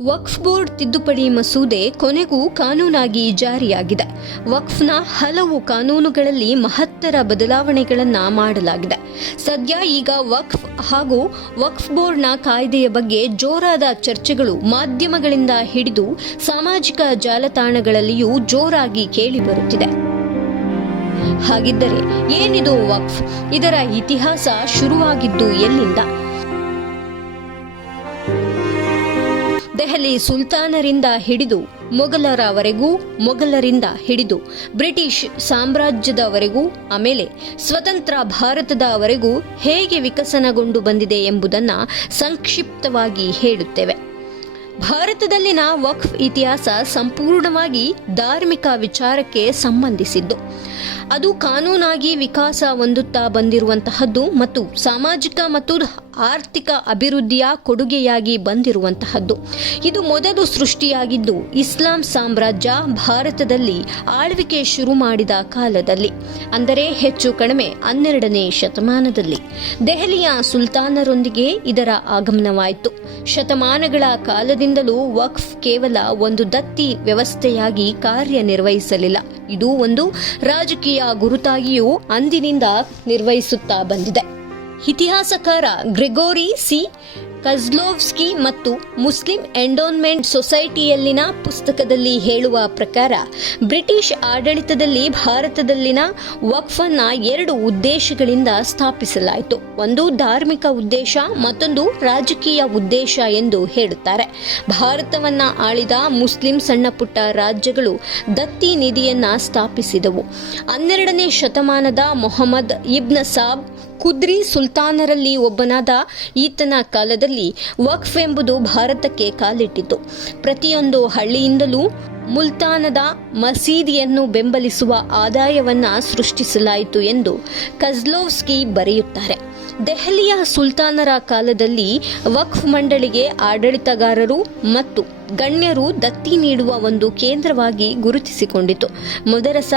ವಕ್ಫ್ board ತಿದ್ದುಪಡಿ ಮಸೂದೆ ಕೊನೆಗೂ ಕಾನೂನಾಗಿ ಜಾರಿಯಾಗಿದೆ. ವಕ್ಫ್ನ ಹಲವು ಕಾನೂನುಗಳಲ್ಲಿ ಮಹತ್ತರ ಬದಲಾವಣೆಗಳನ್ನು ಮಾಡಲಾಗಿದೆ. ಸದ್ಯ ಈಗ ವಕ್ಫ್ ಹಾಗೂ ವಕ್ಫ್ ಬೋರ್ಡ್ನ ಕಾಯ್ದೆಯ ಬಗ್ಗೆ ಜೋರಾದ ಚರ್ಚೆಗಳು ಮಾಧ್ಯಮಗಳಿಂದ ಹಿಡಿದು ಸಾಮಾಜಿಕ ಜಾಲತಾಣಗಳಲ್ಲಿಯೂ ಜೋರಾಗಿ ಕೇಳಿಬರುತ್ತಿದೆ ಹಾಗಿದ್ದರೆ ಏನಿದು ವಕ್ಫ್? ಇದರ ಇತಿಹಾಸ ಶುರುವಾಗಿದ್ದು ಎಲ್ಲಿಂದ? ದೆಹಲಿ ಸುಲ್ತಾನರಿಂದ ಹಿಡಿದು ಮೊಘಲರವರೆಗೂ ಮೊಘಲರಿಂದ ಹಿಡಿದು ಬ್ರಿಟಿಷ್ ಸಾಮ್ರಾಜ್ಯದವರೆಗೂ, ಆಮೇಲೆ ಸ್ವತಂತ್ರ ಭಾರತದವರೆಗೂ ಹೇಗೆ ವಿಕಸನಗೊಂಡು ಬಂದಿದೆ ಎಂಬುದನ್ನು ಸಂಕ್ಷಿಪ್ತವಾಗಿ ಹೇಳುತ್ತೇವೆ. ಭಾರತದಲ್ಲಿನ ವಕ್ಫ್ ಇತಿಹಾಸ ಸಂಪೂರ್ಣವಾಗಿ ಧಾರ್ಮಿಕ ವಿಚಾರಕ್ಕೆ ಸಂಬಂಧಿಸಿದ್ದು. ಅದು ಕಾನೂನಾಗಿ ವಿಕಾಸ ಹೊಂದುತ್ತಾ ಬಂದಿರುವಂತಹದ್ದು ಮತ್ತು ಸಾಮಾಜಿಕ ಮತ್ತು ಆರ್ಥಿಕ ಅಭಿವೃದ್ಧಿಯ ಕೊಡುಗೆಯಾಗಿ ಬಂದಿರುವಂತಹದ್ದು. ಇದು ಮೊದಲು ಸೃಷ್ಟಿಯಾಗಿದ್ದು ಇಸ್ಲಾಂ ಸಾಮ್ರಾಜ್ಯ ಭಾರತದಲ್ಲಿ ಆಳ್ವಿಕೆ ಶುರು ಮಾಡಿದ ಕಾಲದಲ್ಲಿ, ಅಂದರೆ ಹೆಚ್ಚು ಕಡಿಮೆ ಹನ್ನೆರಡನೇ ಶತಮಾನದಲ್ಲಿ. ದೆಹಲಿಯ ಸುಲ್ತಾನರೊಂದಿಗೆ ಇದರ ಆಗಮನವಾಯಿತು. ಶತಮಾನಗಳ ಕಾಲದಿಂದಲೂ ವಕ್ಫ್ ಕೇವಲ ಒಂದು ದತ್ತಿ ವ್ಯವಸ್ಥೆಯಾಗಿ ಕಾರ್ಯನಿರ್ವಹಿಸಲಿಲ್ಲ. ಇದು ಒಂದು ರಾಜಕೀಯ ಗುರುತಾಗಿಯೂ ಅಂದಿನಿಂದ ನಿರ್ವಹಿಸುತ್ತಾ ಬಂದಿದೆ. ಇತಿಹಾಸಕಾರ ಗ್ರೆಗೋರಿ ಸಿ. ಕಜ್ಲೋವ್ಸ್ಕಿ ಮತ್ತು ಮುಸ್ಲಿಂ ಎಂಡೋನ್ಮೆಂಟ್ ಸೊಸೈಟಿಯಲ್ಲಿನ ಪುಸ್ತಕದಲ್ಲಿ ಹೇಳುವ ಪ್ರಕಾರ, ಬ್ರಿಟಿಷ್ ಆಡಳಿತದಲ್ಲಿ ಭಾರತದಲ್ಲಿನ ವಕ್ಫನ್ನ ಎರಡು ಉದ್ದೇಶಗಳಿಂದ ಸ್ಥಾಪಿಸಲಾಯಿತು. ಒಂದು ಧಾರ್ಮಿಕ ಉದ್ದೇಶ, ಮತ್ತೊಂದು ರಾಜಕೀಯ ಉದ್ದೇಶ ಎಂದು ಹೇಳುತ್ತಾರೆ. ಭಾರತವನ್ನ ಆಳಿದ ಮುಸ್ಲಿಂ ಸಣ್ಣ ಪುಟ್ಟ ರಾಜ್ಯಗಳು ದತ್ತಿ ನಿಧಿಯನ್ನ ಸ್ಥಾಪಿಸಿದವು. ಹನ್ನೆರಡನೇ ಶತಮಾನದ ಮೊಹಮ್ಮದ್ ಇಬ್ನ ಸಾಬ್ ಕುದ್ರಿ ಸುಲ್ತಾನರಲ್ಲಿ ಒಬ್ಬನಾದ ಈತನ ಕಾಲದಲ್ಲಿ ವಕ್ಫ್ ಎಂಬುದು ಭಾರತಕ್ಕೆ ಕಾಲಿಟ್ಟಿತು. ಪ್ರತಿಯೊಂದು ಹಳ್ಳಿಯಿಂದಲೂ ಮುಲ್ತಾನದ ಮಸೀದಿಯನ್ನು ಬೆಂಬಲಿಸುವ ಆದಾಯವನ್ನು ಸೃಷ್ಟಿಸಲಾಯಿತು ಎಂದು ಕಜ್ಲೋವ್ಸ್ಕಿ ಬರೆಯುತ್ತಾರೆ. ದೆಹಲಿಯ ಸುಲ್ತಾನರ ಕಾಲದಲ್ಲಿ ವಕ್ಫ್ ಮಂಡಳಿಗೆ ಆಡಳಿತಗಾರರು ಮತ್ತು ಗಣ್ಯರು ದತ್ತಿ ನೀಡುವ ಒಂದು ಕೇಂದ್ರವಾಗಿ ಗುರುತಿಸಿಕೊಂಡಿತು. ಮದರಸ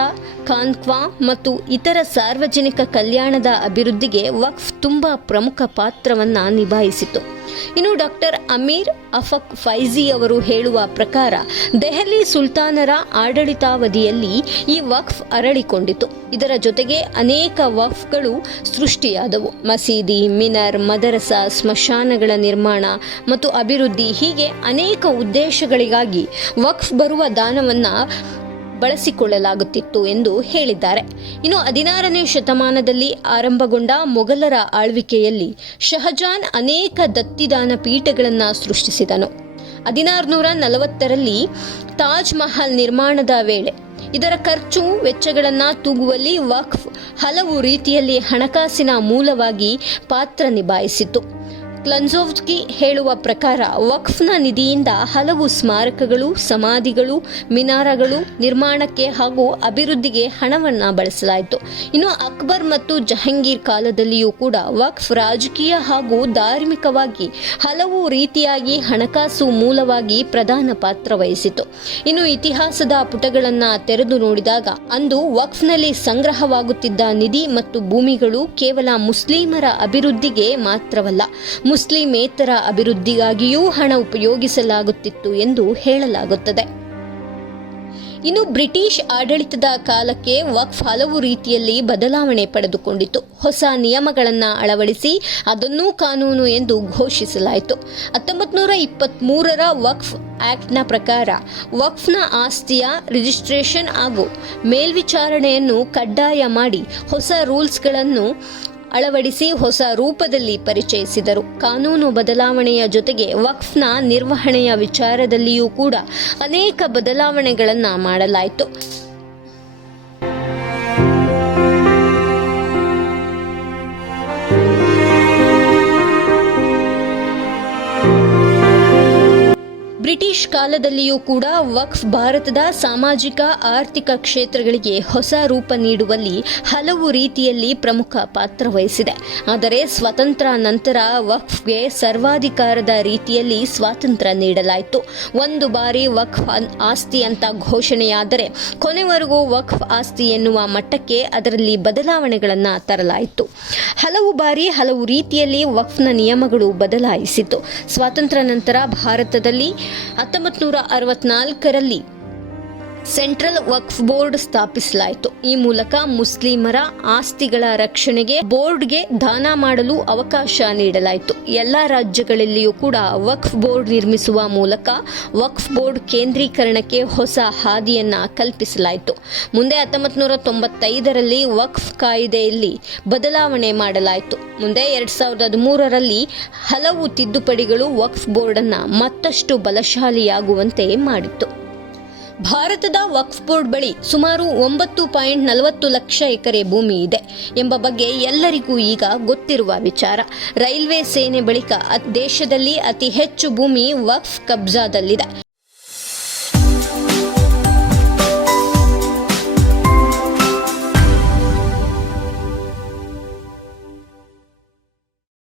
ಖಾನ್ಕ್ವಾ ಮತ್ತು ಇತರ ಸಾರ್ವಜನಿಕ ಕಲ್ಯಾಣದ ಅಭಿವೃದ್ಧಿಗೆ ವಕ್ಫ್ ತುಂಬಾ ಪ್ರಮುಖ ಪಾತ್ರವನ್ನ ನಿಭಾಯಿಸಿತು. ಇನ್ನು ಡಾಕ್ಟರ್ ಅಮೀರ್ ಅಫಕ್ ಫೈಜಿ ಅವರು ಹೇಳುವ ಪ್ರಕಾರ, ದೆಹಲಿ ಸುಲ್ತಾನರ ಆಡಳಿತಾವಧಿಯಲ್ಲಿ ಈ ವಕ್ಫ್ ಅರಳಿಕೊಂಡಿತು. ಇದರ ಜೊತೆಗೆ ಅನೇಕ ವಕ್ಫ್ಗಳು ಸೃಷ್ಟಿಯಾದವು. ಮಸೀದಿ, ಮಿನರ್, ಮದರಸ, ಸ್ಮಶಾನಗಳ ನಿರ್ಮಾಣ ಮತ್ತು ಅಭಿವೃದ್ಧಿ ಹೀಗೆ ಅನೇಕ ಉದ್ದೇಶಗಳಿಗಾಗಿ ವಕ್ಫ್ ಬರುವ ದಾನವನ್ನ ಬಳಸಿಕೊಳ್ಳಲಾಗುತ್ತಿತ್ತು ಎಂದು ಹೇಳಿದ್ದಾರೆ. ಇನ್ನು ಹದಿನಾರನೇ ಶತಮಾನದಲ್ಲಿ ಆರಂಭಗೊಂಡ ಮೊಘಲರ ಆಳ್ವಿಕೆಯಲ್ಲಿ ಶಹಜಾನ್ ಅನೇಕ ದತ್ತಿದಾನ ಪೀಠಗಳನ್ನು ಸೃಷ್ಟಿಸಿದನು. ಹದಿನಾರುನೂರ ನಲವತ್ತರಲ್ಲಿ ತಾಜ್ ಮಹಲ್ ನಿರ್ಮಾಣದ ವೇಳೆ ಇದರ ಖರ್ಚು ವೆಚ್ಚಗಳನ್ನು ತೂಗುವಲ್ಲಿ ವಕ್ಫ್ ಹಲವು ರೀತಿಯಲ್ಲಿ ಹಣಕಾಸಿನ ಮೂಲವಾಗಿ ಪಾತ್ರ ನಿಭಾಯಿಸಿತು ಕ್ಲನ್ಜೋವ್ಸ್ಕಿ ಹೇಳುವ ಪ್ರಕಾರ, ವಕ್ಫ್ನ ನಿಧಿಯಿಂದ ಹಲವು ಸ್ಮಾರಕಗಳು, ಸಮಾಧಿಗಳು, ಮಿನಾರಗಳು ನಿರ್ಮಾಣಕ್ಕೆ ಹಾಗೂ ಅಭಿವೃದ್ಧಿಗೆ ಹಣವನ್ನು ಬಳಸಲಾಯಿತು. ಇನ್ನು ಅಕ್ಬರ್ ಮತ್ತು ಜಹಂಗೀರ್ ಕಾಲದಲ್ಲಿಯೂ ಕೂಡ ವಕ್ಫ್ ರಾಜಕೀಯ ಹಾಗೂ ಧಾರ್ಮಿಕವಾಗಿ ಹಲವು ರೀತಿಯಾಗಿ ಹಣಕಾಸು ಮೂಲವಾಗಿ ಪ್ರಧಾನ ಪಾತ್ರ ವಹಿಸಿತು. ಇನ್ನು ಇತಿಹಾಸದ ಪುಟಗಳನ್ನು ತೆರೆದು ನೋಡಿದಾಗ, ಅಂದು ವಕ್ಫ್ನಲ್ಲಿ ಸಂಗ್ರಹವಾಗುತ್ತಿದ್ದ ನಿಧಿ ಮತ್ತು ಭೂಮಿಗಳು ಕೇವಲ ಮುಸ್ಲಿಮರ ಅಭಿವೃದ್ಧಿಗೆ ಮಾತ್ರವಲ್ಲ ಮುಸ್ಲಿಮೇತರ ಅಭಿವೃದ್ಧಿಗಾಗಿಯೂ ಹಣ ಉಪಯೋಗಿಸಲಾಗುತ್ತಿತ್ತು ಎಂದು ಹೇಳಲಾಗುತ್ತದೆ. ಇನ್ನು ಬ್ರಿಟಿಷ್ ಆಡಳಿತದ ಕಾಲಕ್ಕೆ ವಕ್ಫ್ ಹಲವು ರೀತಿಯಲ್ಲಿ ಬದಲಾವಣೆ ಪಡೆದುಕೊಂಡಿತು. ಹೊಸ ನಿಯಮಗಳನ್ನು ಅಳವಡಿಸಿ ಅದನ್ನೂ ಕಾನೂನು ಎಂದು ಘೋಷಿಸಲಾಯಿತು. ಹತ್ತೊಂಬತ್ತು ನೂರ ಇಪ್ಪತ್ತ್ಮೂರರ ವಕ್ಫ್ ಆಕ್ಟ್ನ ಪ್ರಕಾರ ವಕ್ಫ್ನ ಆಸ್ತಿಯ ರಿಜಿಸ್ಟ್ರೇಷನ್ ಹಾಗೂ ಮೇಲ್ವಿಚಾರಣೆಯನ್ನು ಕಡ್ಡಾಯ ಮಾಡಿ ಹೊಸ ರೂಲ್ಸ್ಗಳನ್ನು ಅಳವಡಿಸಿ ಹೊಸ ರೂಪದಲ್ಲಿ ಪರಿಚಯಿಸಿದರು. ಕಾನೂನು ಬದಲಾವಣೆಯ ಜೊತೆಗೆ ವಕ್ಫ್ನ ನಿರ್ವಹಣೆಯ ವಿಚಾರದಲ್ಲಿಯೂ ಕೂಡ ಅನೇಕ ಬದಲಾವಣೆಗಳನ್ನು ಮಾಡಲಾಯಿತು. ಬ್ರಿಟಿಷ್ ಕಾಲದಲ್ಲಿಯೂ ಕೂಡ ವಕ್ಫ್ ಭಾರತದ ಸಾಮಾಜಿಕ, ಆರ್ಥಿಕ ಕ್ಷೇತ್ರಗಳಿಗೆ ಹೊಸ ರೂಪ ನೀಡುವಲ್ಲಿ ಹಲವು ರೀತಿಯಲ್ಲಿ ಪ್ರಮುಖ ಪಾತ್ರ ವಹಿಸಿದೆ. ಆದರೆ ಸ್ವತಂತ್ರ ನಂತರ ವಕ್ಫ್ಗೆ ಸರ್ವಾಧಿಕಾರದ ರೀತಿಯಲ್ಲಿ ಸ್ವಾತಂತ್ರ್ಯ ನೀಡಲಾಯಿತು. ಒಂದು ಬಾರಿ ವಕ್ಫ್ ಆಸ್ತಿ ಅಂತ ಘೋಷಣೆಯಾದರೆ ಕೊನೆವರೆಗೂ ವಕ್ಫ್ ಆಸ್ತಿ ಎನ್ನುವ ಮಟ್ಟಕ್ಕೆ ಅದರಲ್ಲಿ ಬದಲಾವಣೆಗಳನ್ನು ತರಲಾಯಿತು. ಹಲವು ಬಾರಿ ಹಲವು ರೀತಿಯಲ್ಲಿ ವಕ್ಫ್ನ ನಿಯಮಗಳು ಬದಲಾಯಿಸಿತು. ಸ್ವಾತಂತ್ರ್ಯ ನಂತರ ಭಾರತದಲ್ಲಿ ಹತ್ತೊಂಬತ್ತು ನೂರ ಅರವತ್ನಾಲ್ಕರಲ್ಲಿ. ಸೆಂಟ್ರಲ್ ವಕ್ಫ್ ಬೋರ್ಡ್ ಸ್ಥಾಪಿಸಲಾಯಿತು. ಈ ಮೂಲಕ ಮುಸ್ಲಿಮರ ಆಸ್ತಿಗಳ ರಕ್ಷಣೆಗೆ ಬೋರ್ಡ್ಗೆ ದಾನ ಮಾಡಲು ಅವಕಾಶ ನೀಡಲಾಯಿತು. ಎಲ್ಲ ರಾಜ್ಯಗಳಲ್ಲಿಯೂ ಕೂಡ ವಕ್ಫ್ ಬೋರ್ಡ್ ನಿರ್ಮಿಸುವ ಮೂಲಕ ವಕ್ಫ್ ಬೋರ್ಡ್ ಕೇಂದ್ರೀಕರಣಕ್ಕೆ ಹೊಸ ಹಾದಿಯನ್ನ ಕಲ್ಪಿಸಲಾಯಿತು. ಮುಂದೆ ಹತ್ತೊಂಬತ್ತು ನೂರ ತೊಂಬತ್ತೈದರಲ್ಲಿ ವಕ್ಫ್ ಕಾಯ್ದೆಯಲ್ಲಿ ಬದಲಾವಣೆ ಮಾಡಲಾಯಿತು. ಮುಂದೆ ಎರಡ್ ಸಾವಿರದ ಹದಿಮೂರರಲ್ಲಿ ಹಲವು ತಿದ್ದುಪಡಿಗಳು ವಕ್ಫ್ ಬೋರ್ಡ್ ಅನ್ನ ಮತ್ತಷ್ಟು ಬಲಶಾಲಿಯಾಗುವಂತೆ ಮಾಡಿತ್ತು. ಭಾರತದ ವಕ್ಫ್ ಬೋರ್ಡ್ ಬಳಿ ಸುಮಾರು ಒಂಬತ್ತು ಪಾಯಿಂಟ್ ನಲವತ್ತು ಲಕ್ಷ ಎಕರೆ ಭೂಮಿ ಇದೆ ಎಂಬ ಬಗ್ಗೆ ಎಲ್ಲರಿಗೂ ಈಗ ಗೊತ್ತಿರುವ ವಿಚಾರ. ರೈಲ್ವೆ ಸೇನೆ ಬಳಿಕ ದೇಶದಲ್ಲಿ ಅತಿ ಹೆಚ್ಚು ಭೂಮಿ ವಕ್ಫ್ ಕಬ್ಜಾದಲ್ಲಿದೆ.